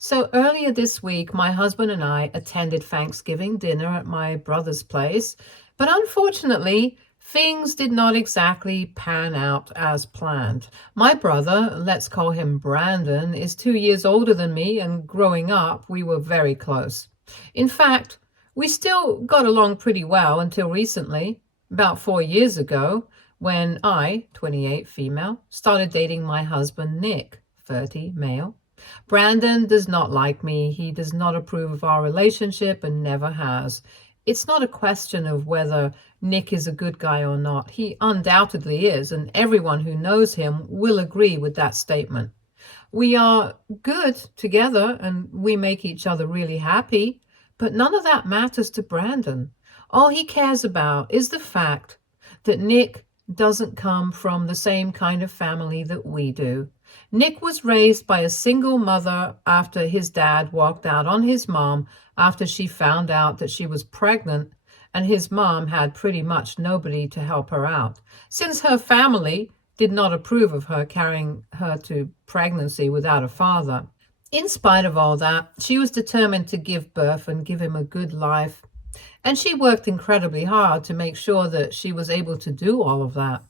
So earlier this week, my husband and I attended Thanksgiving dinner at my brother's place, but unfortunately, things did not exactly pan out as planned. My brother, let's call him Brandon, is 2 years older than me, and growing up, we were very close. In fact, we still got along pretty well until recently, about 4 years ago, when I, 28 female, started dating my husband Nick, 30 male. Brandon does not like me. He does not approve of our relationship and never has. It's not a question of whether Nick is a good guy or not. He undoubtedly is, and everyone who knows him will agree with that statement. We are good together and we make each other really happy, but none of that matters to Brandon. All he cares about is the fact that Nick doesn't come from the same kind of family that we do. Nick was raised by a single mother after his dad walked out on his mom after she found out that she was pregnant, and his mom had pretty much nobody to help her out, since her family did not approve of her carrying her to pregnancy without a father. In spite of all that, she was determined to give birth and give him a good life, and she worked incredibly hard to make sure that she was able to do all of that.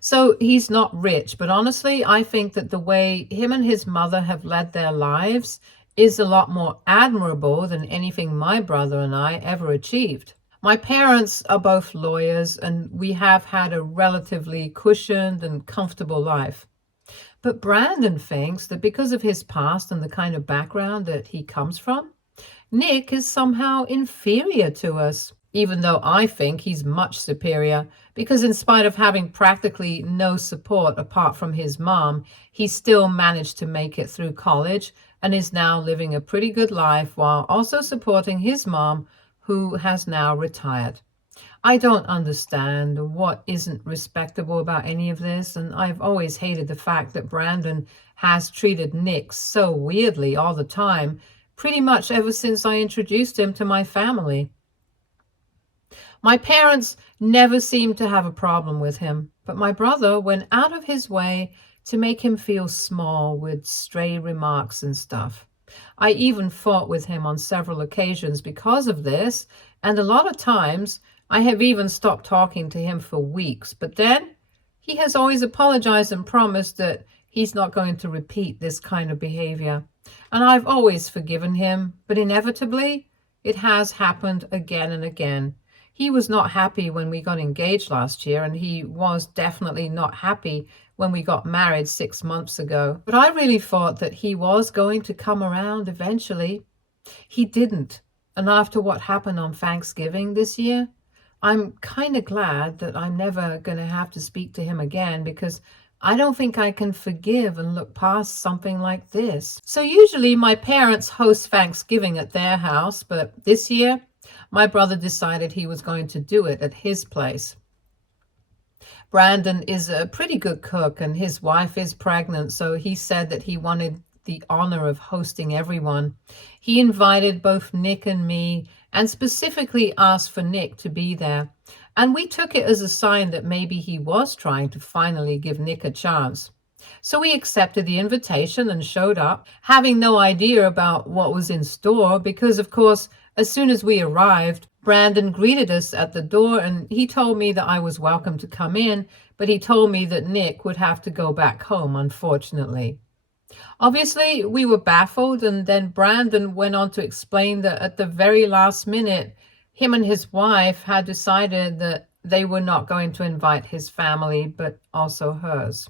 So he's not rich, but honestly, I think that the way him and his mother have led their lives is a lot more admirable than anything my brother and I ever achieved. My parents are both lawyers, and we have had a relatively cushioned and comfortable life. But Brandon thinks that because of his past and the kind of background that he comes from, Nick is somehow inferior to us, even though I think he's much superior, because in spite of having practically no support apart from his mom, he still managed to make it through college and is now living a pretty good life while also supporting his mom, who has now retired. I don't understand what isn't respectable about any of this, and I've always hated the fact that Brandon has treated Nick so weirdly all the time, pretty much ever since I introduced him to my family. My parents never seemed to have a problem with him, but my brother went out of his way to make him feel small with stray remarks and stuff. I even fought with him on several occasions because of this, and a lot of times I have even stopped talking to him for weeks, but then he has always apologized and promised that he's not going to repeat this kind of behavior. And I've always forgiven him, but inevitably it has happened again and again. He was not happy when we got engaged last year, and he was definitely not happy when we got married 6 months ago. But I really thought that he was going to come around eventually. He didn't. And after what happened on Thanksgiving this year, I'm kind of glad that I'm never going to have to speak to him again, because I don't think I can forgive and look past something like this. So usually my parents host Thanksgiving at their house, but this year my brother decided he was going to do it at his place. Brandon is a pretty good cook and his wife is pregnant, so he said that he wanted the honor of hosting everyone. He invited both Nick and me and specifically asked for Nick to be there. And we took it as a sign that maybe he was trying to finally give Nick a chance. So we accepted the invitation and showed up, having no idea about what was in store because, of course, as soon as we arrived, Brandon greeted us at the door and he told me that I was welcome to come in, but he told me that Nick would have to go back home, unfortunately. Obviously, we were baffled, and then Brandon went on to explain that at the very last minute, him and his wife had decided that they were not going to invite his family, but also hers.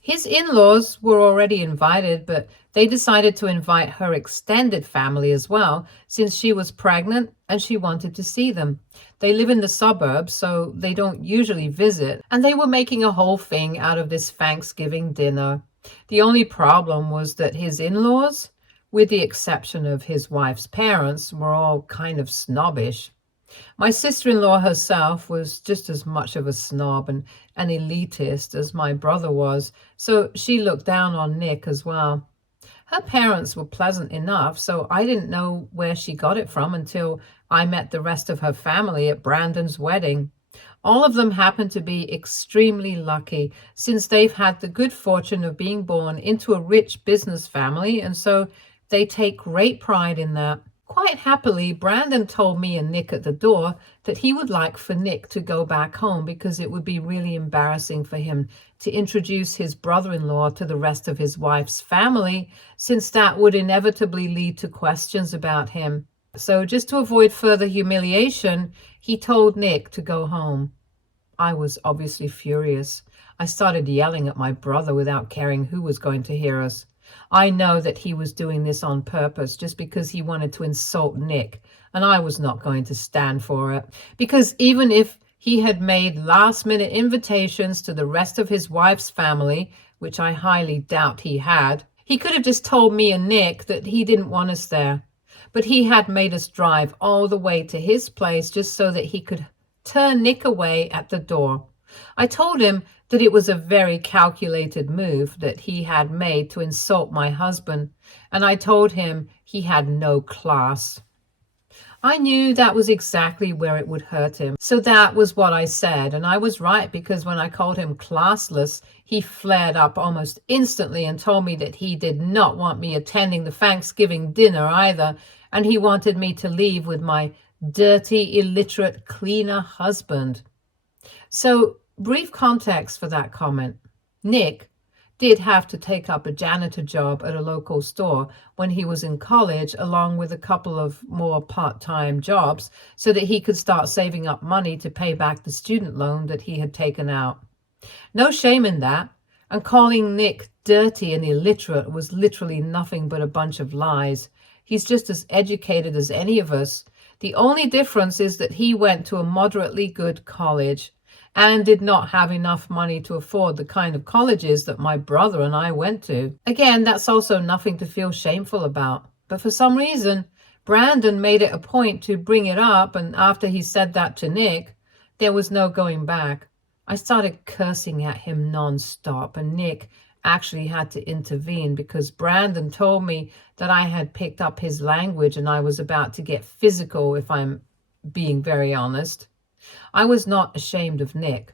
His in-laws were already invited, but they decided to invite her extended family as well, since she was pregnant and she wanted to see them. They live in the suburbs, so they don't usually visit, and they were making a whole thing out of this Thanksgiving dinner. The only problem was that his in-laws, with the exception of his wife's parents, were all kind of snobbish. My sister-in-law herself was just as much of a snob and an elitist as my brother was, so she looked down on Nick as well. Her parents were pleasant enough, so I didn't know where she got it from until I met the rest of her family at Brandon's wedding. All of them happen to be extremely lucky, since they've had the good fortune of being born into a rich business family, and so They take great pride in that. Quite happily, Brandon told me and Nick at the door that he would like for Nick to go back home because it would be really embarrassing for him to introduce his brother-in-law to the rest of his wife's family, since that would inevitably lead to questions about him. So just to avoid further humiliation, he told Nick to go home. I was obviously furious. I started yelling at my brother without caring who was going to hear us. I know that he was doing this on purpose just because he wanted to insult Nick, and I was not going to stand for it. Because even if he had made last-minute invitations to the rest of his wife's family, which I highly doubt he had, he could have just told me and Nick that he didn't want us there. But he had made us drive all the way to his place just so that he could turn Nick away at the door. I told him that it was a very calculated move that he had made to insult my husband, and I told him he had no class. I knew that was exactly where it would hurt him, so that was what I said, and I was right, because when I called him classless, he flared up almost instantly and told me that he did not want me attending the Thanksgiving dinner either, and he wanted me to leave with my dirty, illiterate cleaner husband. So, brief context for that comment. Nick did have to take up a janitor job at a local store when he was in college, along with a couple of more part-time jobs, so that he could start saving up money to pay back the student loan that he had taken out. No shame in that, and calling Nick dirty and illiterate was literally nothing but a bunch of lies. He's just as educated as any of us. The only difference is that he went to a moderately good college and did not have enough money to afford the kind of colleges that my brother and I went to. Again, that's also nothing to feel shameful about. But for some reason, Brandon made it a point to bring it up, and after he said that to Nick, there was no going back. I started cursing at him non-stop, and Nick actually had to intervene because Brandon told me that I had picked up his language and I was about to get physical, if I'm being very honest. I was not ashamed of Nick.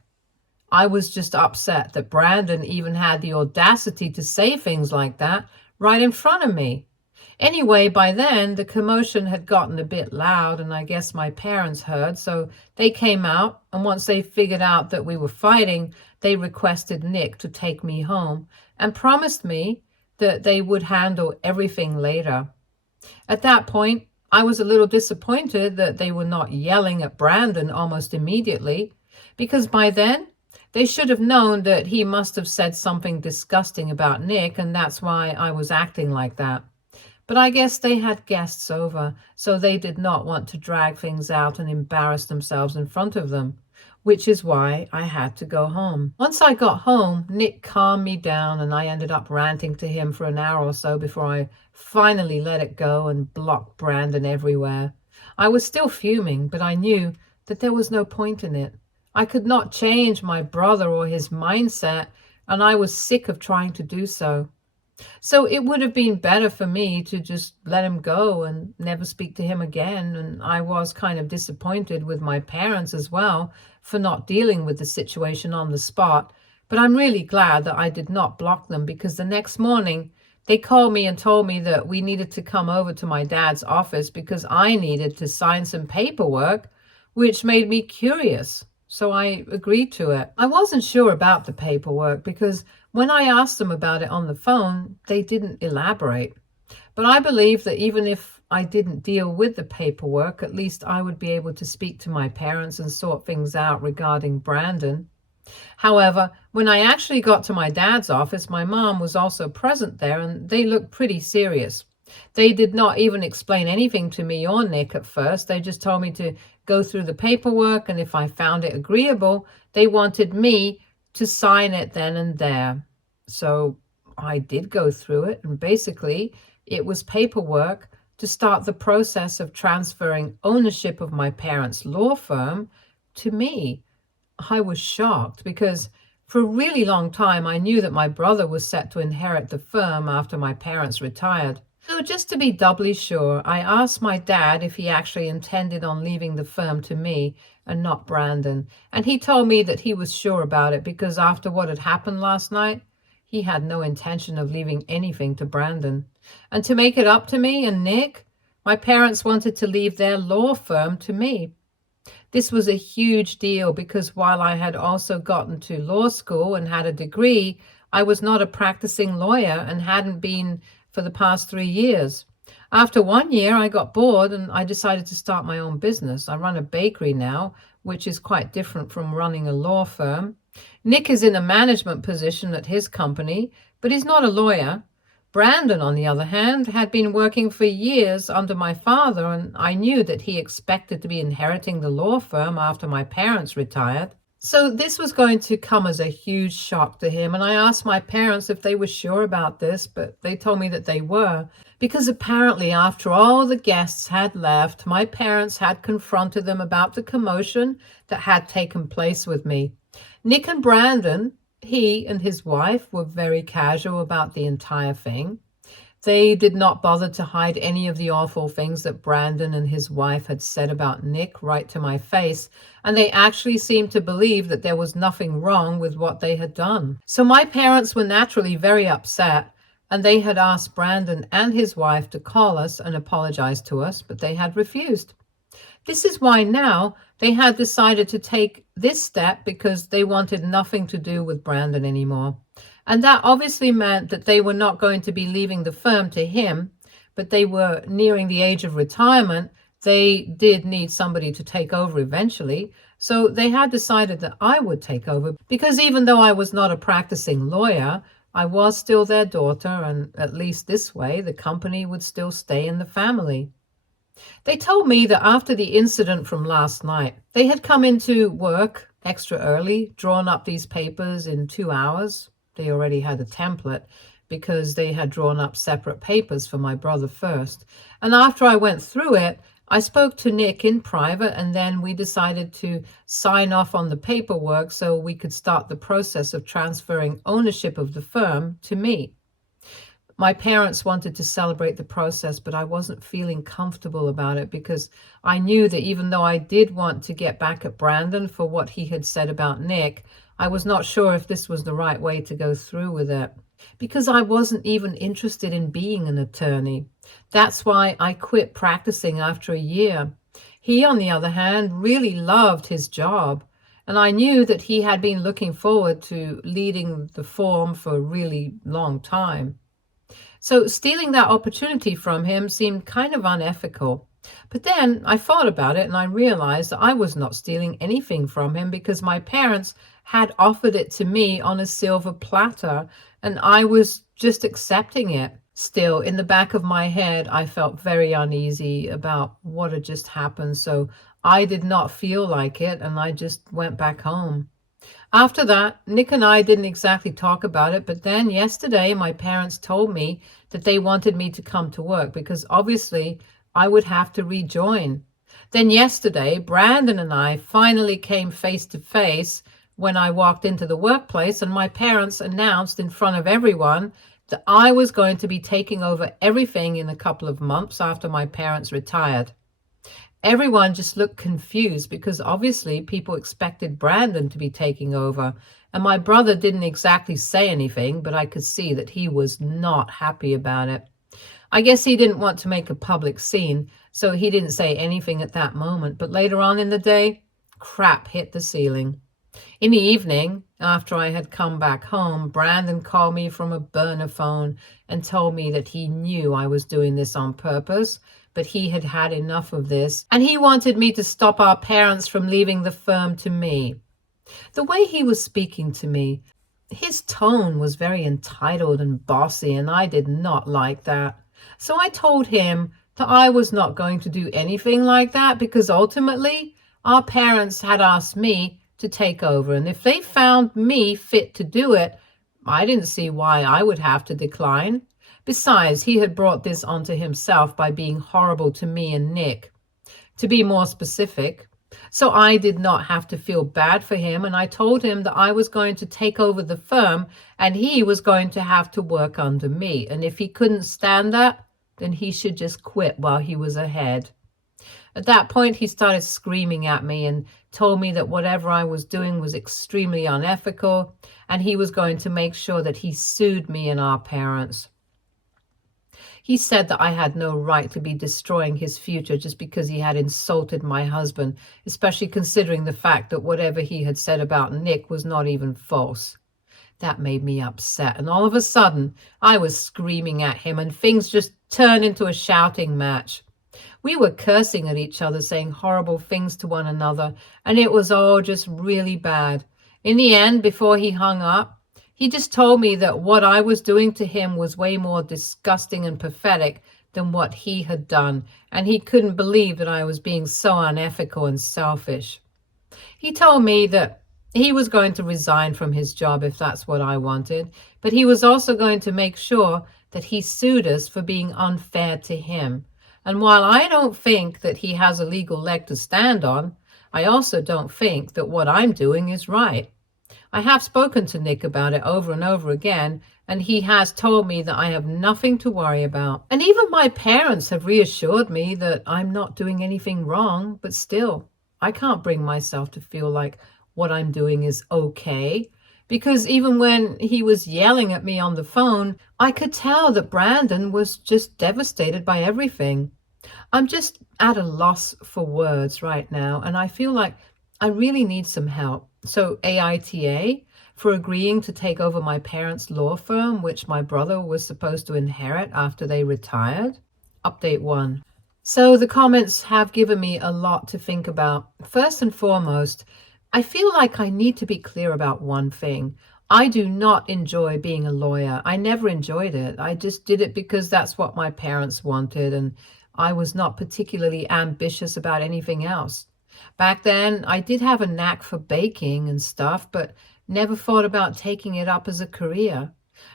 I was just upset that Brandon even had the audacity to say things like that right in front of me. Anyway, by then, the commotion had gotten a bit loud, and I guess my parents heard, so they came out, and once they figured out that we were fighting, they requested Nick to take me home and promised me that they would handle everything later. At that point, I was a little disappointed that they were not yelling at Brandon almost immediately, because by then, they should have known that he must have said something disgusting about Nick, and that's why I was acting like that. But I guess they had guests over, so they did not want to drag things out and embarrass themselves in front of them, which is why I had to go home. Once I got home, Nick calmed me down, and I ended up ranting to him for an hour or so before I finally let it go and blocked Brandon everywhere. I was still fuming, but I knew that there was no point in it. I could not change my brother or his mindset, and I was sick of trying to do so. So it would have been better for me to just let him go and never speak to him again. And I was kind of disappointed with my parents as well for not dealing with the situation on the spot. But I'm really glad that I did not block them, because the next morning they called me and told me that we needed to come over to my dad's office because I needed to sign some paperwork, which made me curious. So I agreed to it. I wasn't sure about the paperwork because when I asked them about it on the phone, they didn't elaborate. But I believe that even if I didn't deal with the paperwork, at least I would be able to speak to my parents and sort things out regarding Brandon. However, when I actually got to my dad's office, my mom was also present there, and they looked pretty serious. They did not even explain anything to me or Nick at first. They just told me to go through the paperwork, and if I found it agreeable, they wanted me to sign it then and there. So I did go through it, and basically it was paperwork to start the process of transferring ownership of my parents' law firm to me. I was shocked because for a really long time I knew that my brother was set to inherit the firm after my parents retired. So just to be doubly sure, I asked my dad if he actually intended on leaving the firm to me and not Brandon. And he told me that he was sure about it because after what had happened last night, he had no intention of leaving anything to Brandon. And to make it up to me and Nick, my parents wanted to leave their law firm to me. This was a huge deal because while I had also gotten to law school and had a degree, I was not a practicing lawyer and hadn't been for the past 3 years. After 1 year, I got bored and I decided to start my own business. I run a bakery now, which is quite different from running a law firm. Nick is in a management position at his company, but he's not a lawyer. Brandon, on the other hand, had been working for years under my father, and I knew that he expected to be inheriting the law firm after my parents retired. So this was going to come as a huge shock to him, and I asked my parents if they were sure about this, but they told me that they were, because apparently after all the guests had left, my parents had confronted them about the commotion that had taken place with me. Nick and Brandon, he and his wife, were very casual about the entire thing. They did not bother to hide any of the awful things that Brandon and his wife had said about Nick right to my face, and they actually seemed to believe that there was nothing wrong with what they had done. So my parents were naturally very upset, and they had asked Brandon and his wife to call us and apologize to us, but they had refused. This is why now they had decided to take this step because they wanted nothing to do with Brandon anymore. And that obviously meant that they were not going to be leaving the firm to him, but they were nearing the age of retirement. They did need somebody to take over eventually. So they had decided that I would take over because even though I was not a practicing lawyer, I was still their daughter, and at least this way, the company would still stay in the family. They told me that after the incident from last night, they had come into work extra early, drawn up these papers in 2 hours. They already had a template because they had drawn up separate papers for my brother first. And after I went through it, I spoke to Nick in private, and then we decided to sign off on the paperwork so we could start the process of transferring ownership of the firm to me. My parents wanted to celebrate the process, but I wasn't feeling comfortable about it because I knew that even though I did want to get back at Brandon for what he had said about Nick, I was not sure if this was the right way to go through with it because I wasn't even interested in being an attorney. That's why I quit practicing after a year. He, on the other hand, really loved his job, and I knew that he had been looking forward to leading the firm for a really long time. So stealing that opportunity from him seemed kind of unethical. But then I thought about it and I realized that I was not stealing anything from him because my parents had offered it to me on a silver platter and I was just accepting it. Still, in the back of my head, I felt very uneasy about what had just happened. So I did not feel like it and I just went back home. After that, Nick and I didn't exactly talk about it, but then yesterday my parents told me that they wanted me to come to work because obviously I would have to rejoin. Then yesterday, Brandon and I finally came face to face when I walked into the workplace, and my parents announced in front of everyone that I was going to be taking over everything in a couple of months after my parents retired. Everyone just looked confused because obviously people expected Brandon to be taking over, and my brother didn't exactly say anything, but I could see that he was not happy about it. I guess he didn't want to make a public scene, so he didn't say anything at that moment, but later on in the day, crap hit the ceiling. In the evening, after I had come back home, Brandon called me from a burner phone and told me that he knew I was doing this on purpose, but he had had enough of this, and he wanted me to stop our parents from leaving the firm to me. The way he was speaking to me, his tone was very entitled and bossy, and I did not like that. So I told him that I was not going to do anything like that because ultimately our parents had asked me to take over, and if they found me fit to do it, I didn't see why I would have to decline. Besides, he had brought this onto himself by being horrible to me and Nick, to be more specific. So I did not have to feel bad for him, and I told him that I was going to take over the firm and he was going to have to work under me. And if he couldn't stand that, then he should just quit while he was ahead. At that point, he started screaming at me and told me that whatever I was doing was extremely unethical, and he was going to make sure that he sued me and our parents. He said that I had no right to be destroying his future just because he had insulted my husband, especially considering the fact that whatever he had said about Nick was not even false. That made me upset, and all of a sudden, I was screaming at him, and things just turned into a shouting match. We were cursing at each other, saying horrible things to one another, and it was all just really bad. In the end, before he hung up, he just told me that what I was doing to him was way more disgusting and pathetic than what he had done, and he couldn't believe that I was being so unethical and selfish. He told me that he was going to resign from his job if that's what I wanted, but he was also going to make sure that he sued us for being unfair to him. And while I don't think that he has a legal leg to stand on, I also don't think that what I'm doing is right. I have spoken to Nick about it over and over again, and he has told me that I have nothing to worry about. And even my parents have reassured me that I'm not doing anything wrong, but still, I can't bring myself to feel like what I'm doing is okay. Because even when he was yelling at me on the phone, I could tell that Brandon was just devastated by everything. I'm just at a loss for words right now, and I feel like I really need some help. So AITA for agreeing to take over my parents' law firm, which my brother was supposed to inherit after they retired. Update 1. So the comments have given me a lot to think about. First and foremost, I feel like I need to be clear about one thing. I do not enjoy being a lawyer. I never enjoyed it. I just did it because that's what my parents wanted, and I was not particularly ambitious about anything else. Back then, I did have a knack for baking and stuff, but never thought about taking it up as a career.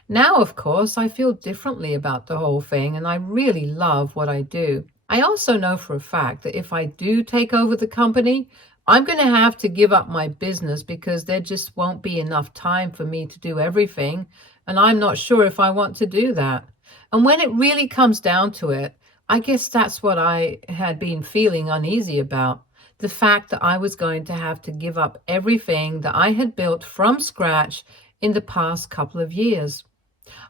Now, of course, I feel differently about the whole thing, and I really love what I do. I also know for a fact that if I do take over the company, I'm going to have to give up my business because there just won't be enough time for me to do everything, and I'm not sure if I want to do that. And when it really comes down to it, I guess that's what I had been feeling uneasy about. The fact that I was going to have to give up everything that I had built from scratch in the past couple of years.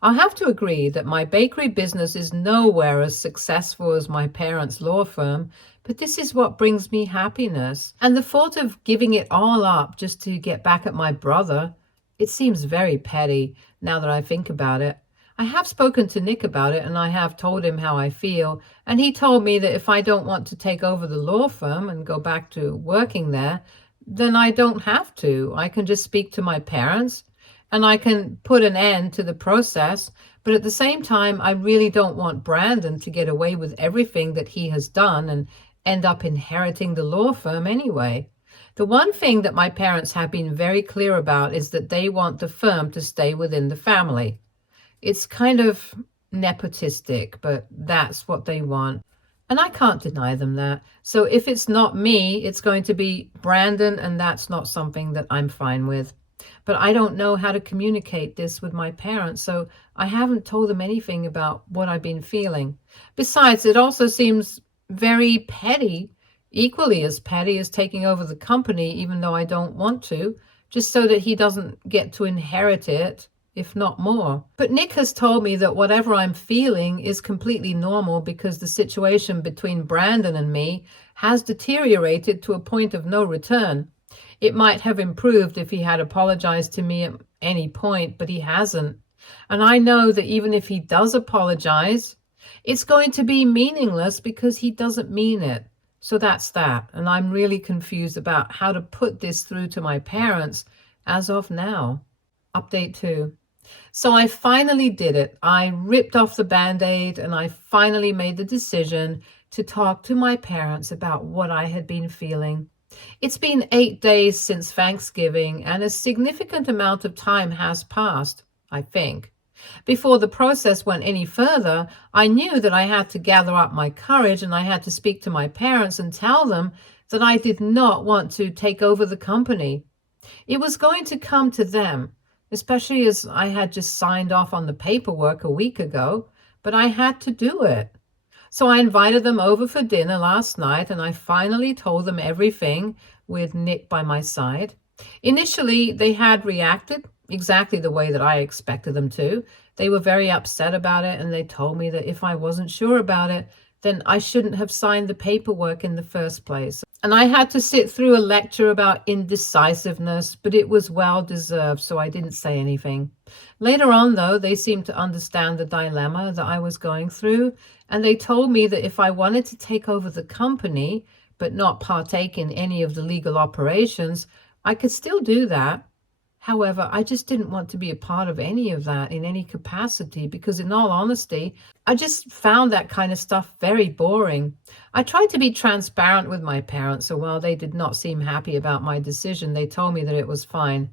I'll have to agree that my bakery business is nowhere as successful as my parents' law firm, but this is what brings me happiness. And the thought of giving it all up just to get back at my brother, it seems very petty now that I think about it. I have spoken to Nick about it, and I have told him how I feel, and he told me that if I don't want to take over the law firm and go back to working there, then I don't have to. I can just speak to my parents, and I can put an end to the process. But at the same time, I really don't want Brandon to get away with everything that he has done and end up inheriting the law firm anyway. The one thing that my parents have been very clear about is that they want the firm to stay within the family. It's kind of nepotistic, but that's what they want. And I can't deny them that. So if it's not me, it's going to be Brandon, and that's not something that I'm fine with. But I don't know how to communicate this with my parents, so I haven't told them anything about what I've been feeling. Besides, it also seems very petty, equally as petty as taking over the company, even though I don't want to, just so that he doesn't get to inherit it, if not more. But Nick has told me that whatever I'm feeling is completely normal because the situation between Brandon and me has deteriorated to a point of no return. It might have improved if he had apologized to me at any point, but he hasn't. And I know that even if he does apologize, it's going to be meaningless because he doesn't mean it. So that's that. And I'm really confused about how to put this through to my parents as of now. Update 2. So I finally did it. I ripped off the Band-Aid, and I finally made the decision to talk to my parents about what I had been feeling. It's been 8 days since Thanksgiving, and a significant amount of time has passed, I think. Before the process went any further, I knew that I had to gather up my courage, and I had to speak to my parents and tell them that I did not want to take over the company. It was going to come to them, especially as I had just signed off on the paperwork a week ago, but I had to do it. So I invited them over for dinner last night, and I finally told them everything with Nick by my side. Initially, they had reacted exactly the way that I expected them to. They were very upset about it, and they told me that if I wasn't sure about it, then I shouldn't have signed the paperwork in the first place. And I had to sit through a lecture about indecisiveness, but it was well deserved, so I didn't say anything. Later on, though, they seemed to understand the dilemma that I was going through, and they told me that if I wanted to take over the company, but not partake in any of the legal operations, I could still do that. However, I just didn't want to be a part of any of that in any capacity because, in all honesty, I just found that kind of stuff very boring. I tried to be transparent with my parents, so while they did not seem happy about my decision, they told me that it was fine.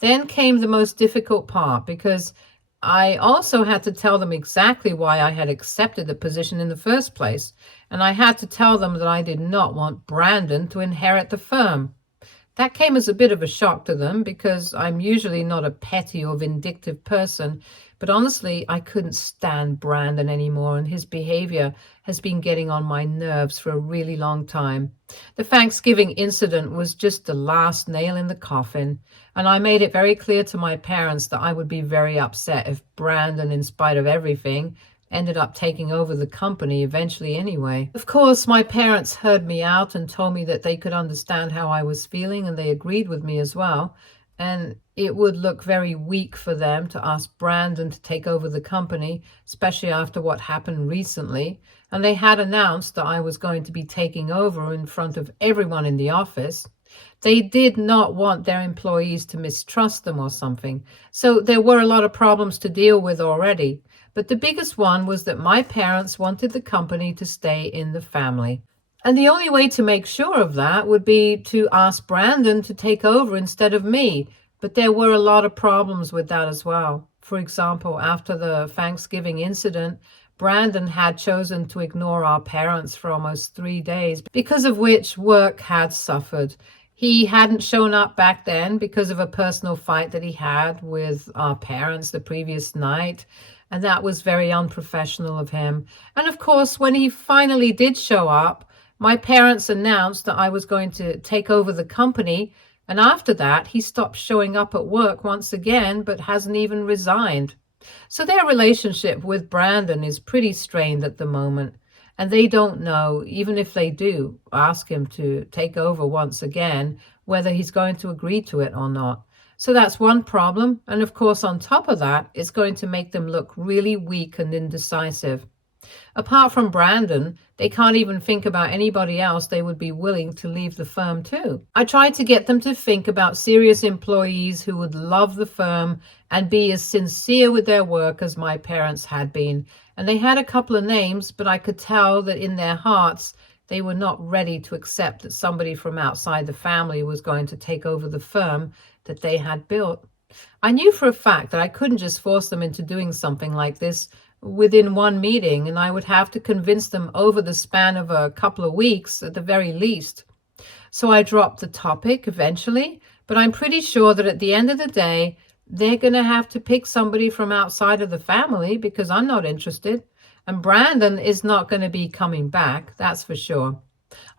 Then came the most difficult part because I also had to tell them exactly why I had accepted the position in the first place, and I had to tell them that I did not want Brandon to inherit the firm. That came as a bit of a shock to them because I'm usually not a petty or vindictive person, but honestly, I couldn't stand Brandon anymore, and his behavior has been getting on my nerves for a really long time. The Thanksgiving incident was just the last nail in the coffin, and I made it very clear to my parents that I would be very upset if Brandon, in spite of everything, ended up taking over the company eventually anyway. Of course, my parents heard me out and told me that they could understand how I was feeling, and they agreed with me as well. And it would look very weak for them to ask Brandon to take over the company, especially after what happened recently. And they had announced that I was going to be taking over in front of everyone in the office. They did not want their employees to mistrust them or something. So there were a lot of problems to deal with already. But the biggest one was that my parents wanted the company to stay in the family. And the only way to make sure of that would be to ask Brandon to take over instead of me. But there were a lot of problems with that as well. For example, after the Thanksgiving incident, Brandon had chosen to ignore our parents for almost 3 days, because of which work had suffered. He hadn't shown up back then because of a personal fight that he had with our parents the previous night, and that was very unprofessional of him. And of course, when he finally did show up, my parents announced that I was going to take over the company, and after that, he stopped showing up at work once again, but hasn't even resigned. So their relationship with Brandon is pretty strained at the moment, and they don't know, even if they do ask him to take over once again, whether he's going to agree to it or not. So that's one problem. And of course, on top of that, it's going to make them look really weak and indecisive. Apart from Brandon, they can't even think about anybody else they would be willing to leave the firm to. I tried to get them to think about serious employees who would love the firm and be as sincere with their work as my parents had been. And they had a couple of names, but I could tell that in their hearts, they were not ready to accept that somebody from outside the family was going to take over the firm that they had built. I knew for a fact that I couldn't just force them into doing something like this within one meeting, and I would have to convince them over the span of a couple of weeks at the very least. So I dropped the topic eventually, but I'm pretty sure that at the end of the day, they're going to have to pick somebody from outside of the family because I'm not interested. And Brandon is not going to be coming back, that's for sure.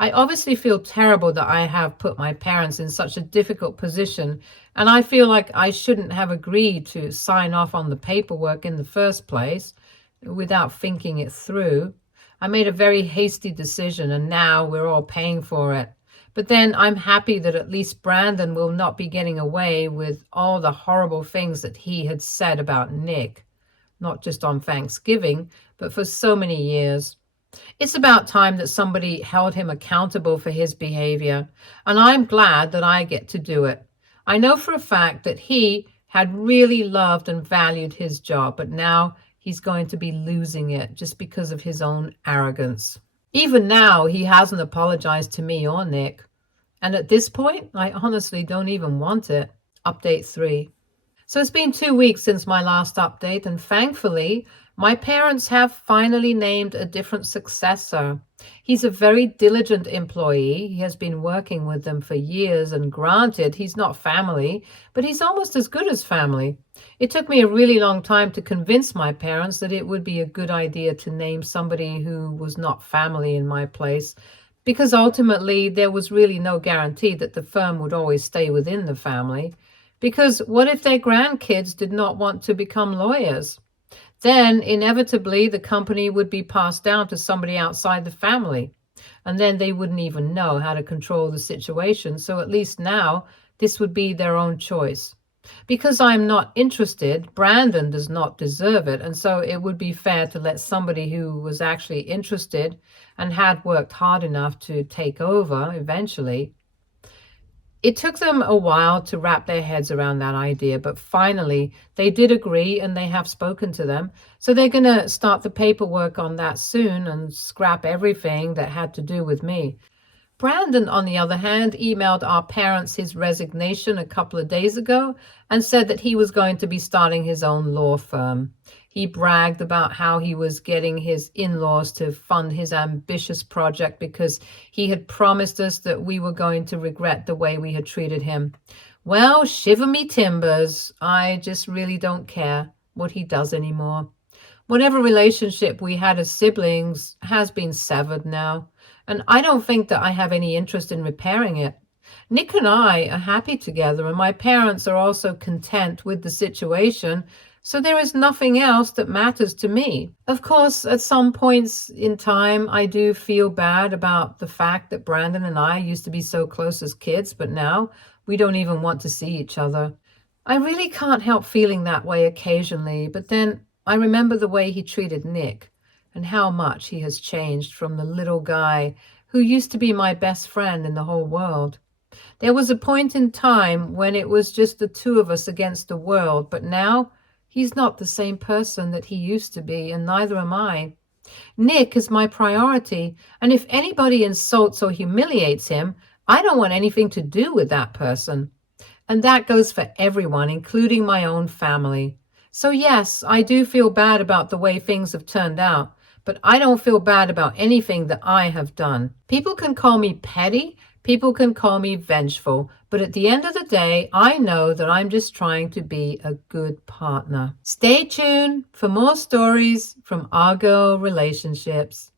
I obviously feel terrible that I have put my parents in such a difficult position, and I feel like I shouldn't have agreed to sign off on the paperwork in the first place without thinking it through. I made a very hasty decision, and now we're all paying for it. But then I'm happy that at least Brandon will not be getting away with all the horrible things that he had said about Nick, not just on Thanksgiving, but for so many years. It's about time that somebody held him accountable for his behavior, and I'm glad that I get to do it. I know for a fact that he had really loved and valued his job, but now he's going to be losing it just because of his own arrogance. Even now, he hasn't apologized to me or Nick, and at this point, I honestly don't even want it. Update 3. So it's been 2 weeks since my last update, and thankfully, My parents have finally named a different successor. He's a very diligent employee. He has been working with them for years, and granted, he's not family, but he's almost as good as family. It took me a really long time to convince my parents that it would be a good idea to name somebody who was not family in my place, because ultimately there was really no guarantee that the firm would always stay within the family. Because what if their grandkids did not want to become lawyers? Then inevitably the company would be passed down to somebody outside the family. And then they wouldn't even know how to control the situation. So at least now this would be their own choice. Because I'm not interested, Brandon does not deserve it. And so it would be fair to let somebody who was actually interested and had worked hard enough to take over eventually. It took them a while to wrap their heads around that idea, but finally they did agree and they have spoken to them. So they're going to start the paperwork on that soon and scrap everything that had to do with me. Brandon, on the other hand, emailed our parents his resignation a couple of days ago and said that he was going to be starting his own law firm. He bragged about how he was getting his in-laws to fund his ambitious project because he had promised us that we were going to regret the way we had treated him. Well, shiver me timbers. I just really don't care what he does anymore. Whatever relationship we had as siblings has been severed now, and I don't think that I have any interest in repairing it. Nick and I are happy together, and my parents are also content with the situation, so there is nothing else that matters to me. Of course, at some points in time, I do feel bad about the fact that Brandon and I used to be so close as kids, but now we don't even want to see each other. I really can't help feeling that way occasionally, but then I remember the way he treated Nick and how much he has changed from the little guy who used to be my best friend in the whole world. There was a point in time when it was just the two of us against the world, but now he's not the same person that he used to be, and neither am I. Nick is my priority, and if anybody insults or humiliates him, I don't want anything to do with that person. And that goes for everyone, including my own family. So yes, I do feel bad about the way things have turned out, but I don't feel bad about anything that I have done. People can call me petty, people can call me vengeful, but at the end of the day, I know that I'm just trying to be a good partner. Stay tuned for more stories from our girl relationships.